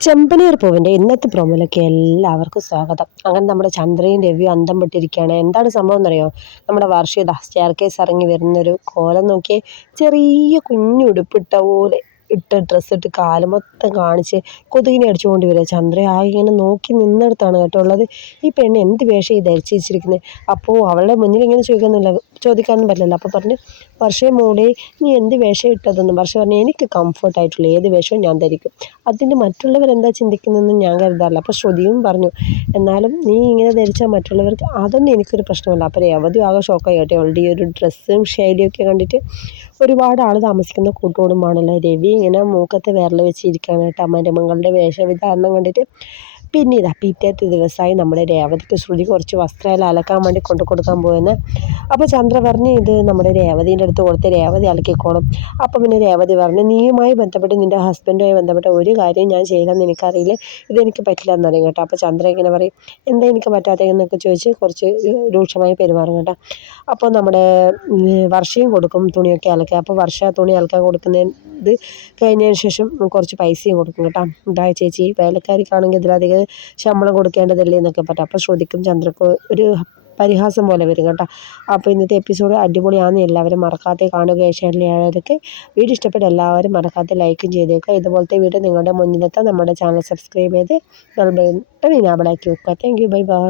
ചെമ്പനീർ പൂവിന്റെ ഇന്നത്തെ പ്രോമിലേക്ക് എല്ലാവർക്കും സ്വാഗതം. അങ്ങനെ നമ്മുടെ ചന്ദ്രയും രവിയും അന്തം പെട്ടിരിക്കുകയാണ്. എന്താണ് സംഭവം എന്നറിയോ? നമ്മുടെ വാർഷിക സ്റ്റെയർ ഇറങ്ങി വരുന്നൊരു കോലം നോക്കിയേ ചെറിയ കുഞ്ഞു ഉടുപ്പിട്ട പോലെ ഇട്ട് ഡ്രസ്സ് ഇട്ട് കാൽ മൊത്തം കാണിച്ച് കൊതുകിനെ അടിച്ചുകൊണ്ട് വരിക. ചന്ദ്ര ആകെ ഇങ്ങനെ നോക്കി നിന്നെടുത്താണ് കേട്ടോ ഉള്ളത്. ഈ പെണ്ണ് എന്ത് വേഷം ഈ ധരിച്ചിരിക്കുന്നത് അപ്പോൾ അവളുടെ മുന്നിൽ ഇങ്ങനെ ചോദിക്കുന്നില്ല ചോദിക്കാനൊന്നും പറ്റില്ലല്ലോ. അപ്പോൾ പറഞ്ഞു വർഷയെ മോളെ നീ എന്ത് വേഷം ഇട്ടതെന്ന്? വർഷ പറഞ്ഞു എനിക്ക് കംഫർട്ടായിട്ടുള്ള ഏത് വേഷവും ഞാൻ ധരിക്കും. അതിന് മറ്റുള്ളവരെന്താ ചിന്തിക്കുന്നതെന്ന് ഞാൻ കരുതാറില്ല. അപ്പോൾ ശ്രുതിയും പറഞ്ഞു എന്നാലും നീ ഇങ്ങനെ ധരിച്ചാൽ മറ്റുള്ളവർക്ക് അതൊന്നും എനിക്കൊരു പ്രശ്നമല്ല. അപ്പോൾ രേവതി ആകെ ഷോക്കായി കേട്ടോ. അവളുടെ ഈ ഒരു ഡ്രസ്സും ശൈലിയൊക്കെ കണ്ടിട്ട് ഒരുപാട് ആൾ താമസിക്കുന്ന കൂട്ടുകൂടുമ്പാണല്ലോ രവി. ഇങ്ങനെ മൂക്കത്ത് വിരൽ വെച്ചിരിക്കുകയാണ് കേട്ടോ. മരുമകളുടെ വേഷവിധാരണം കണ്ടിട്ട് പിന്നെ ഇതാ പിറ്റേത്തെ ദിവസമായി നമ്മുടെ രേവതിക്ക് ശ്രുതി കുറച്ച് വസ്ത്രമെല്ലാം അലക്കാൻ വേണ്ടി കൊണ്ടു കൊടുക്കാൻ പോയെന്ന് അപ്പോൾ ചന്ദ്ര പറഞ്ഞ് ഇത് നമ്മുടെ രേവതീന്റെ അടുത്ത് കൊടുത്ത് രേവതി അലക്കിക്കോളും. അപ്പോൾ പിന്നെ രേവതി പറഞ്ഞു നീയുമായി ബന്ധപ്പെട്ട് നിന്റെ ഹസ്ബൻഡുമായി ബന്ധപ്പെട്ട ഒരു കാര്യം ഞാൻ ചെയ്യണമെന്ന് എനിക്കറിയില്ല. ഇതെനിക്ക് പറ്റില്ല എന്ന് പറയും കേട്ടോ. അപ്പോൾ ചന്ദ്ര ഇങ്ങനെ പറയും എന്താ എനിക്ക് പറ്റാത്തതെന്നൊക്കെ ചോദിച്ച് കുറച്ച് രൂക്ഷമായി പെരുമാറും കേട്ടോ. അപ്പോൾ നമ്മുടെ വർഷയും കൊടുക്കും തുണിയൊക്കെ അലക്കുക അപ്പോൾ വർഷ തുണി അലക്കാൻ കൊടുക്കുന്ന ഇത് കഴിഞ്ഞതിന് ശേഷം കുറച്ച് പൈസയും കൊടുക്കും കേട്ടോ. ഉണ്ടായ ചേച്ചി വേലക്കാരിക്കാണെങ്കിൽ ഇതിലധികം ശമ്പളം കൊടുക്കേണ്ടതല്ലേ എന്നൊക്കെ പറഞ്ഞു. അപ്പോൾ ശ്രുതിക്കും ചന്ദ്രക്കും ഒരു പരിഹാസം പോലെ വരും കേട്ടോ. അപ്പോൾ ഇന്നത്തെ എപ്പിസോഡ് അടിപൊളിയാണെന്ന് എല്ലാവരും മറക്കാതെ കാണുക ഏഷ്യാനിലേക്ക് വീഡിയോ ഇഷ്ടപ്പെട്ട എല്ലാവരും മറക്കാതെ ലൈക്കും ചെയ്തേക്കുക. ഇതുപോലത്തെ വീഡിയോ നിങ്ങളുടെ മുന്നിലെത്താൻ നമ്മുടെ ചാനൽ സബ്സ്ക്രൈബ് ചെയ്ത് ബെൽ ബട്ടൺ ഇനാബിളാക്കി വെക്കുക. Thank U bye bye